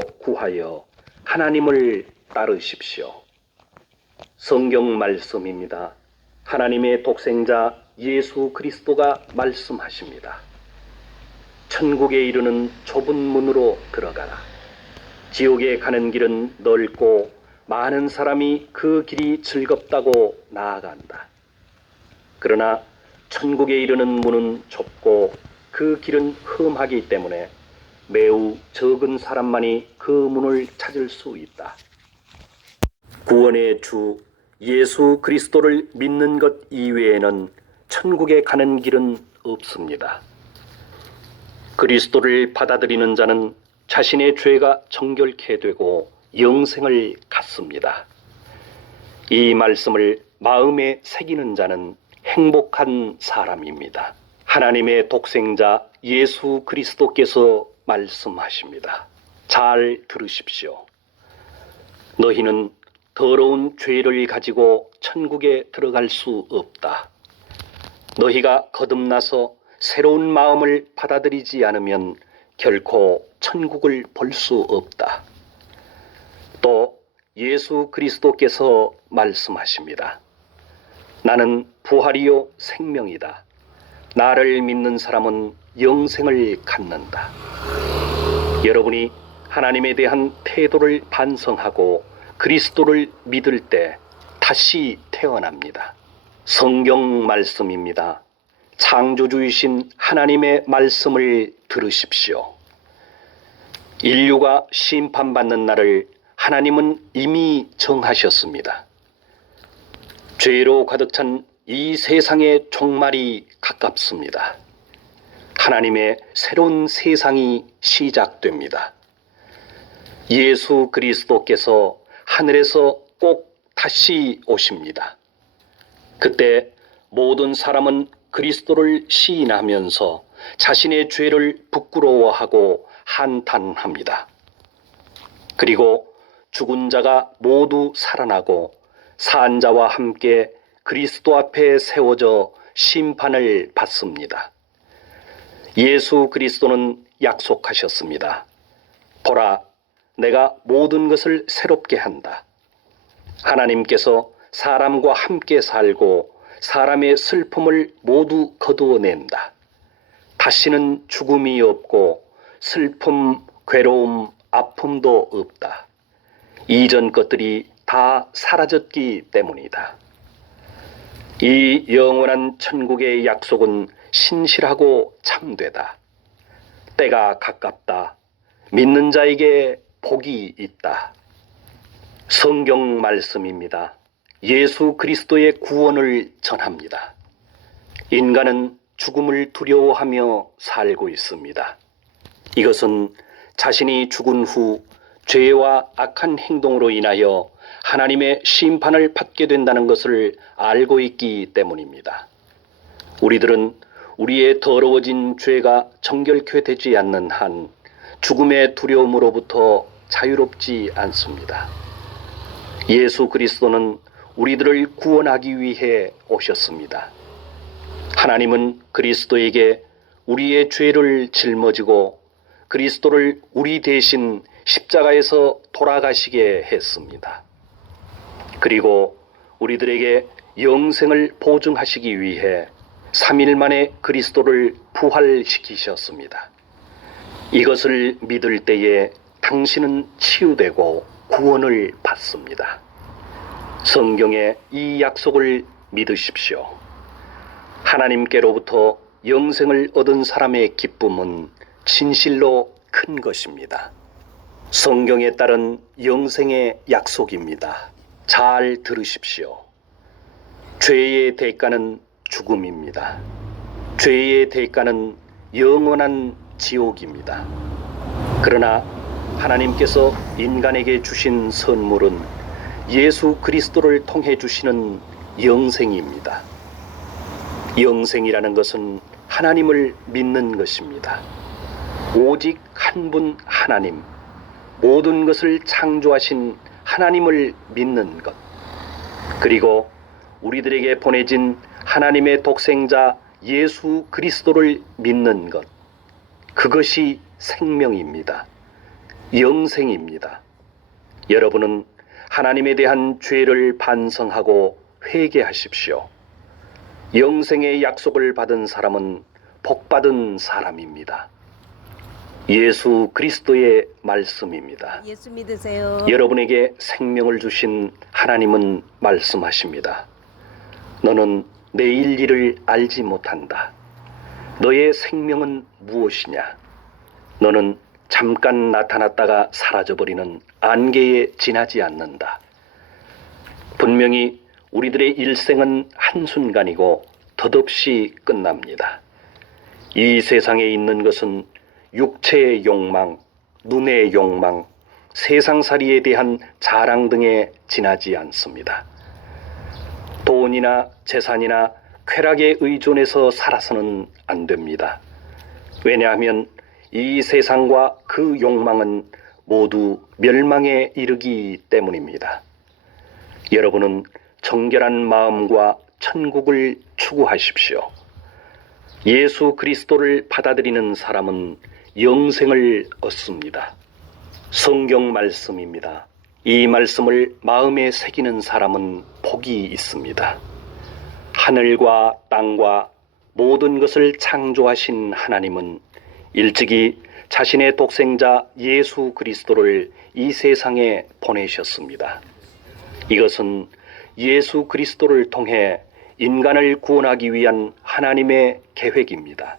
믿고 구하여 하나님을 따르십시오. 성경 말씀입니다. 하나님의 독생자 예수 그리스도가 말씀하십니다. 천국에 이르는 좁은 문으로 들어가라. 지옥에 가는 길은 넓고 많은 사람이 그 길이 즐겁다고 나아간다. 그러나 천국에 이르는 문은 좁고 그 길은 험하기 때문에 매우 적은 사람만이 그 문을 찾을 수 있다. 구원의 주 예수 그리스도를 믿는 것 이외에는 천국에 가는 길은 없습니다. 그리스도를 받아들이는 자는 자신의 죄가 정결케 되고 영생을 갖습니다. 이 말씀을 마음에 새기는 자는 행복한 사람입니다. 하나님의 독생자 예수 그리스도께서 말씀하십니다. 잘 들으십시오. 너희는 더러운 죄를 가지고 천국에 들어갈 수 없다. 너희가 거듭나서 새로운 마음을 받아들이지 않으면 결코 천국을 볼 수 없다. 또 예수 그리스도께서 말씀하십니다. 나는 부활이요 생명이다. 나를 믿는 사람은 영생을 갖는다. 여러분이 하나님에 대한 태도를 반성하고 그리스도를 믿을 때 다시 태어납니다. 성경 말씀입니다. 창조주이신 하나님의 말씀을 들으십시오. 인류가 심판받는 날을 하나님은 이미 정하셨습니다. 죄로 가득 찬 이 세상의 종말이 가깝습니다. 하나님의 새로운 세상이 시작됩니다. 예수 그리스도께서 하늘에서 꼭 다시 오십니다. 그때 모든 사람은 그리스도를 시인하면서 자신의 죄를 부끄러워하고 한탄합니다. 그리고 죽은 자가 모두 살아나고 산 자와 함께 그리스도 앞에 세워져 심판을 받습니다. 예수 그리스도는 약속하셨습니다. 보라, 내가 모든 것을 새롭게 한다. 하나님께서 사람과 함께 살고 사람의 슬픔을 모두 거두어낸다. 다시는 죽음이 없고 슬픔, 괴로움, 아픔도 없다. 이전 것들이 다 사라졌기 때문이다. 이 영원한 천국의 약속은 신실하고 참되다. 때가 가깝다. 믿는 자에게 복이 있다. 성경 말씀입니다. 예수 그리스도의 구원을 전합니다. 인간은 죽음을 두려워하며 살고 있습니다. 이것은 자신이 죽은 후 죄와 악한 행동으로 인하여 하나님의 심판을 받게 된다는 것을 알고 있기 때문입니다. 우리들은 우리의 더러워진 죄가 정결케 되지 않는 한 죽음의 두려움으로부터 자유롭지 않습니다. 예수 그리스도는 우리들을 구원하기 위해 오셨습니다. 하나님은 그리스도에게 우리의 죄를 짊어지고 그리스도를 우리 대신 십자가에서 돌아가시게 했습니다. 그리고 우리들에게 영생을 보증하시기 위해 3일 만에 그리스도를 부활시키셨습니다. 이것을 믿을 때에 당신은 치유되고 구원을 받습니다. 성경의 이 약속을 믿으십시오. 하나님께로부터 영생을 얻은 사람의 기쁨은 진실로 큰 것입니다. 성경에 따른 영생의 약속입니다. 잘 들으십시오. 죄의 대가는 죽음입니다. 죄의 대가는 영원한 지옥입니다. 그러나 하나님께서 인간에게 주신 선물은 예수 그리스도를 통해 주시는 영생입니다. 영생이라는 것은 하나님을 믿는 것입니다. 오직 한 분 하나님, 모든 것을 창조하신 하나님을 믿는 것, 그리고 우리들에게 보내진 하나님의 독생자 예수 그리스도를 믿는 것, 그것이 생명입니다. 영생입니다. 여러분은 하나님에 대한 죄를 반성하고 회개하십시오. 영생의 약속을 받은 사람은 복받은 사람입니다. 예수 그리스도의 말씀입니다. 예수 믿으세요. 여러분에게 생명을 주신 하나님은 말씀하십니다. 너는 내일 일을 알지 못한다. 너의 생명은 무엇이냐? 너는 잠깐 나타났다가 사라져버리는 안개에 지나지 않는다. 분명히 우리들의 일생은 한순간이고 덧없이 끝납니다. 이 세상에 있는 것은 육체의 욕망, 눈의 욕망, 세상살이에 대한 자랑 등에 지나지 않습니다. 돈이나 재산이나 쾌락에 의존해서 살아서는 안 됩니다. 왜냐하면 이 세상과 그 욕망은 모두 멸망에 이르기 때문입니다. 여러분은 정결한 마음과 천국을 추구하십시오. 예수 그리스도를 받아들이는 사람은 영생을 얻습니다. 성경 말씀입니다. 이 말씀을 마음에 새기는 사람은 복이 있습니다. 하늘과 땅과 모든 것을 창조하신 하나님은 일찍이 자신의 독생자 예수 그리스도를 이 세상에 보내셨습니다. 이것은 예수 그리스도를 통해 인간을 구원하기 위한 하나님의 계획입니다.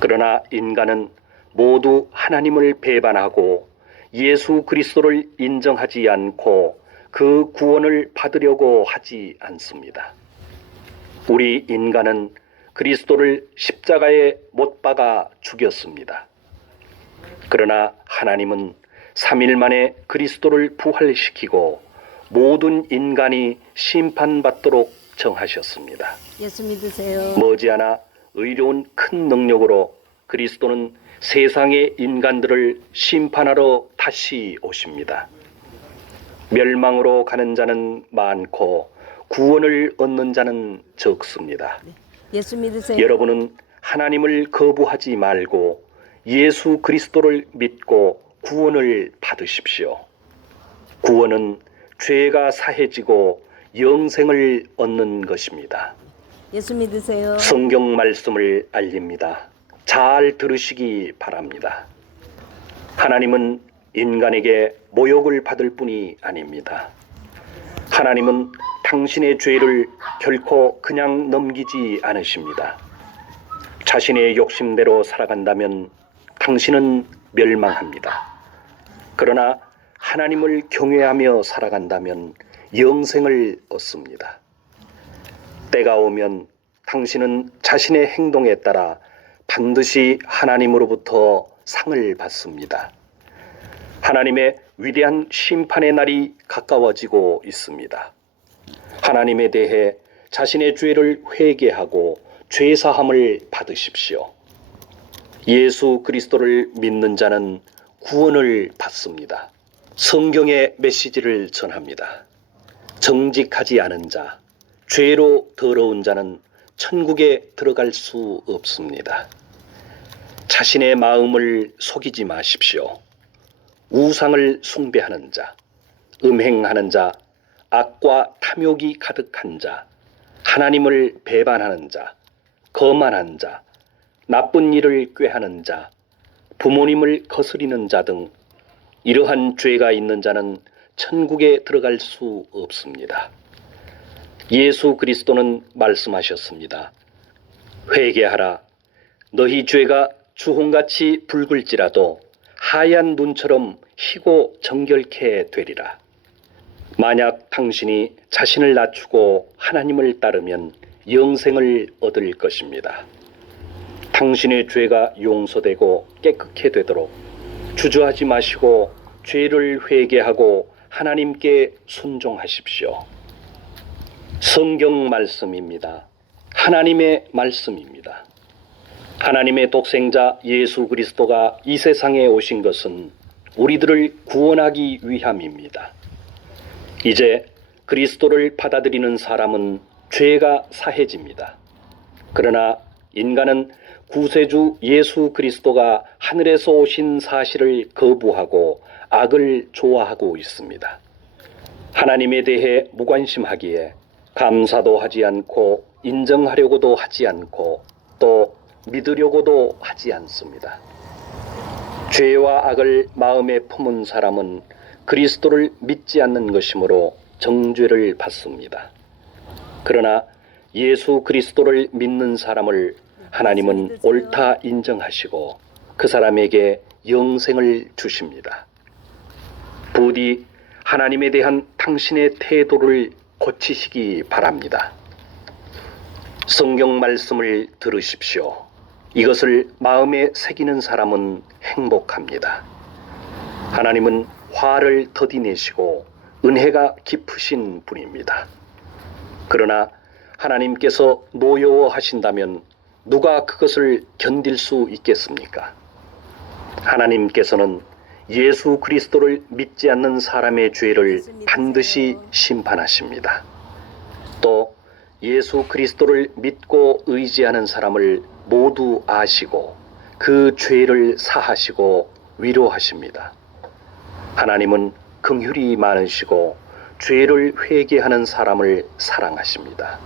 그러나 인간은 모두 하나님을 배반하고 예수 그리스도를 인정하지 않고 그 구원을 받으려고 하지 않습니다. 우리 인간은 그리스도를 십자가에 못 박아 죽였습니다. 그러나 하나님은 3일 만에 그리스도를 부활시키고 모든 인간이 심판받도록 정하셨습니다. 예수 믿으세요. 머지않아 의로운 큰 능력으로 그리스도는 세상의 인간들을 심판하러 다시 오십니다. 멸망으로 가는 자는 많고 구원을 얻는 자는 적습니다. 예수 믿으세요. 여러분은 하나님을 거부하지 말고 예수 그리스도를 믿고 구원을 받으십시오. 구원은 죄가 사해지고 영생을 얻는 것입니다. 예수 믿으세요. 성경 말씀을 알립니다. 잘 들으시기 바랍니다. 하나님은 인간에게 모욕을 받을 뿐이 아닙니다. 하나님은 당신의 죄를 결코 그냥 넘기지 않으십니다. 자신의 욕심대로 살아간다면 당신은 멸망합니다. 그러나 하나님을 경외하며 살아간다면 영생을 얻습니다. 때가 오면 당신은 자신의 행동에 따라 반드시 하나님으로부터 상을 받습니다. 하나님의 위대한 심판의 날이 가까워지고 있습니다. 하나님에 대해 자신의 죄를 회개하고 죄사함을 받으십시오. 예수 그리스도를 믿는 자는 구원을 받습니다. 성경의 메시지를 전합니다. 정직하지 않은 자, 죄로 더러운 자는 천국에 들어갈 수 없습니다. 자신의 마음을 속이지 마십시오. 우상을 숭배하는 자, 음행하는 자, 악과 탐욕이 가득한 자, 하나님을 배반하는 자, 거만한 자, 나쁜 일을 꾀하는 자, 부모님을 거스리는 자 등 이러한 죄가 있는 자는 천국에 들어갈 수 없습니다. 예수 그리스도는 말씀하셨습니다. 회개하라. 너희 죄가 주홍같이 붉을지라도 하얀 눈처럼 희고 정결케 되리라. 만약 당신이 자신을 낮추고 하나님을 따르면 영생을 얻을 것입니다. 당신의 죄가 용서되고 깨끗게 되도록 주저하지 마시고 죄를 회개하고 하나님께 순종하십시오. 성경 말씀입니다. 하나님의 말씀입니다. 하나님의 독생자 예수 그리스도가 이 세상에 오신 것은 우리들을 구원하기 위함입니다. 이제 그리스도를 받아들이는 사람은 죄가 사해집니다. 그러나 인간은 구세주 예수 그리스도가 하늘에서 오신 사실을 거부하고 악을 좋아하고 있습니다. 하나님에 대해 무관심하기에 감사도 하지 않고 인정하려고도 하지 않고 또 믿으려고도 하지 않습니다. 죄와 악을 마음에 품은 사람은 그리스도를 믿지 않는 것이므로 정죄를 받습니다. 그러나 예수 그리스도를 믿는 사람을 하나님은 옳다 인정하시고 그 사람에게 영생을 주십니다. 부디 하나님에 대한 당신의 태도를 고치시기 바랍니다. 성경 말씀을 들으십시오. 이것을 마음에 새기는 사람은 행복합니다. 하나님은 화를 더디내시고 은혜가 깊으신 분입니다. 그러나 하나님께서 노여워하신다면 누가 그것을 견딜 수 있겠습니까? 하나님께서는 예수 그리스도를 믿지 않는 사람의 죄를 반드시 심판하십니다. 또 예수 그리스도를 믿고 의지하는 사람을 모두 아시고 그 죄를 사하시고 위로하십니다. 하나님은 긍휼이 많으시고 죄를 회개하는 사람을 사랑하십니다.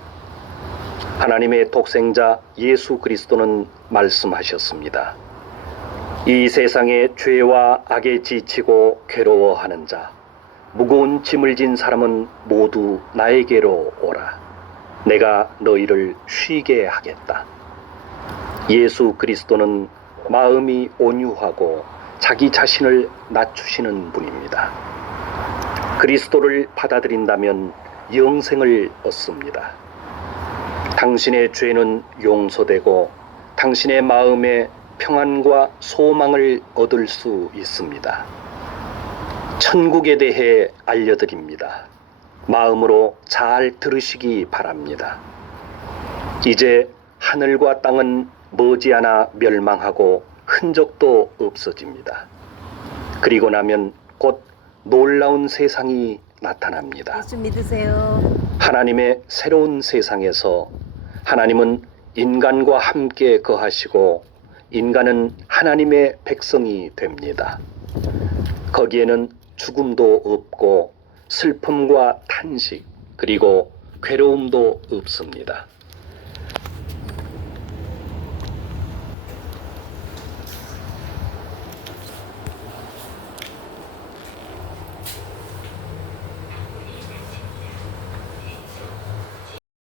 하나님의 독생자 예수 그리스도는 말씀하셨습니다. 이 세상의 죄와 악에 지치고 괴로워하는 자, 무거운 짐을 진 사람은 모두 나에게로 오라. 내가 너희를 쉬게 하겠다. 예수 그리스도는 마음이 온유하고 자기 자신을 낮추시는 분입니다. 그리스도를 받아들인다면 영생을 얻습니다. 당신의 죄는 용서되고 당신의 마음에 평안과 소망을 얻을 수 있습니다. 천국에 대해 알려드립니다. 마음으로 잘 들으시기 바랍니다. 이제 하늘과 땅은 머지않아 멸망하고 흔적도 없어집니다. 그리고 나면 곧 놀라운 세상이 나타납니다. 예수 믿으세요. 하나님의 새로운 세상에서 하나님은 인간과 함께 거하시고 인간은 하나님의 백성이 됩니다. 거기에는 죽음도 없고 슬픔과 탄식 그리고 괴로움도 없습니다.